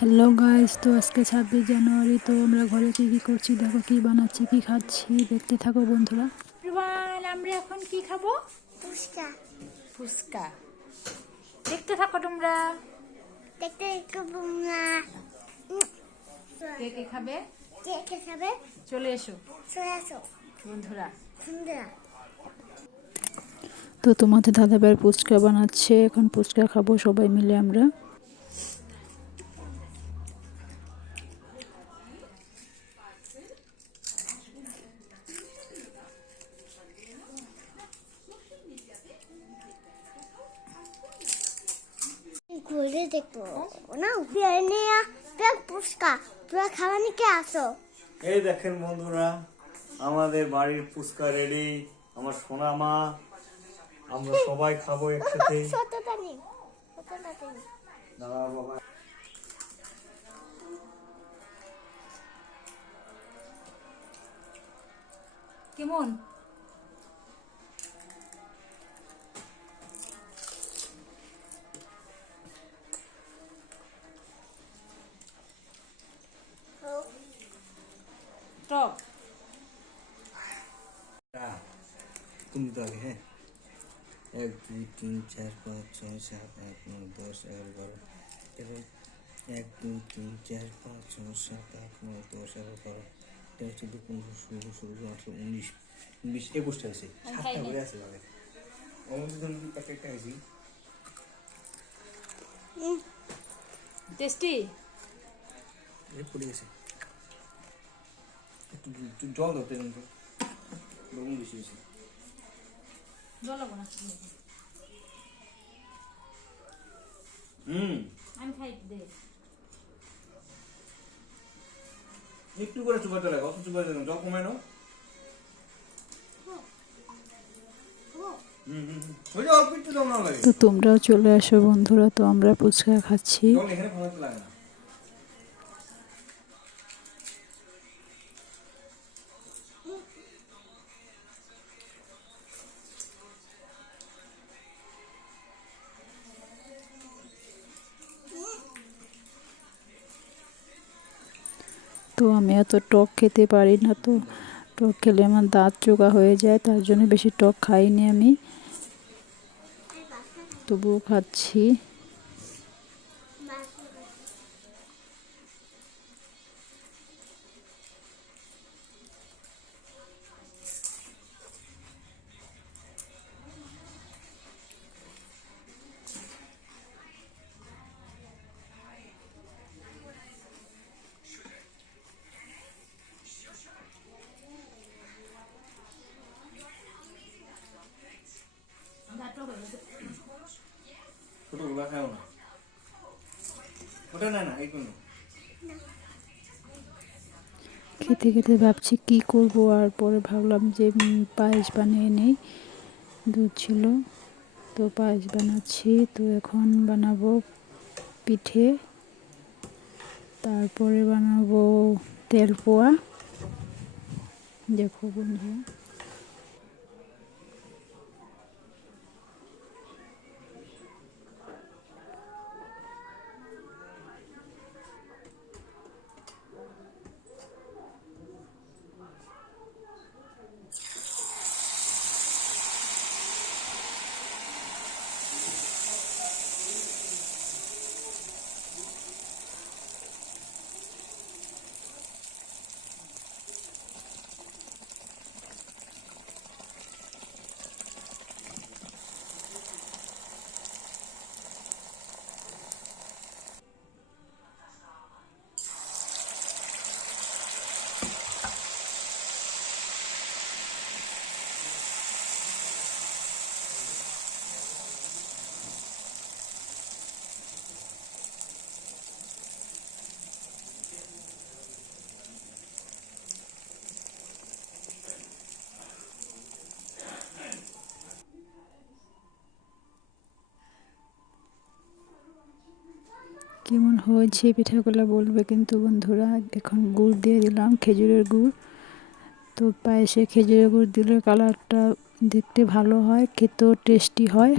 Hello guys, তো আজকে 26 জানুয়ারি। তো আমরা ঘরে কি করছি দেখো, কি বানাচ্ছি, কি খাচ্ছি, দেখতে থাকো বন্ধুরা। আমরা এখন কি খাবো? ফুচকা। ফুচকা। দেখতে থাকো তোমরা। দেখতে খাবো না। কে কে খাবে? কে খাবে? চলে এসো চলে আসো বন্ধুরা। বন্ধুরা। তো তোমাদের দাদাভাই ফুচকা বানাচ্ছে, এখন ফুচকা খাবো সবাই মিলে আমরা। ঘুরে দেখবো না, নিয়ে ফুচকা তোরা খাওয়া নিকে আসো। এই দেখেন বন্ধুরা, আমাদের বাড়ির ফুচকা রেডি। আমার সোনা মা, আমরা সবাই খাবো একসাথে। সততা নেই, সততা নেই। দাঁড়া বাবা। কেমন? টক। তুমি তো আগে, হ্যাঁ। 1 2 3 4 5 6 7 8 9 10 11 12 13 1 2 3 4 5 6 7 8 9 10 11 12 13 14 15 16 17 18 19 20 21টা আছে, 7টা করে আছে ভাবে। ওর মধ্যে তুমি কি প্যাকেটটা আছে? টেস্টি। পড়ে গেছে। একটু জল দাও, তেমন তো লবণ বেশি হয়েছে। জল লাগবো না। আমি খাই দে। একটু করে চুপাতে লাগে, অত চুপাতে লাগে, জল কমায় নাও। অল্প একটু জল না লাগে। তো তোমরাও চলে আসো বন্ধুরা, তো আমরা ফুচকা খাচ্ছি। জল এখানে ভালো লাগে না। তো আমি এত টক খেতে পারি না, তো টক খেলে আমার দাঁত চোকা হয়ে যায়, তার জন্য বেশি টক খাইনি আমি, তবুও খাচ্ছি। ছোটগুলা খাও না, ওটা না না এইগুলো। খেতে খেতে ভাবছি কি করব, আর পরে ভাবলাম যে পায়েস বানিয়ে নেই। দুধ ছিল, তো পায়েস বানাচ্ছি। তো এখন বানাবো পিঠে, তারপরে বানাবো তেল পোয়া। দেখো বন্ধুরা। কেমন হয়েছে পিঠাগুলো বলবে কিন্তু বন্ধুরা। এখন গুড় দিয়ে দিলাম, খেজুরের গুড়। তো পায়েসে খেজুরের গুড় দিলে কালারটা দেখতে ভালো হয়, খেতেও টেস্টি হয়।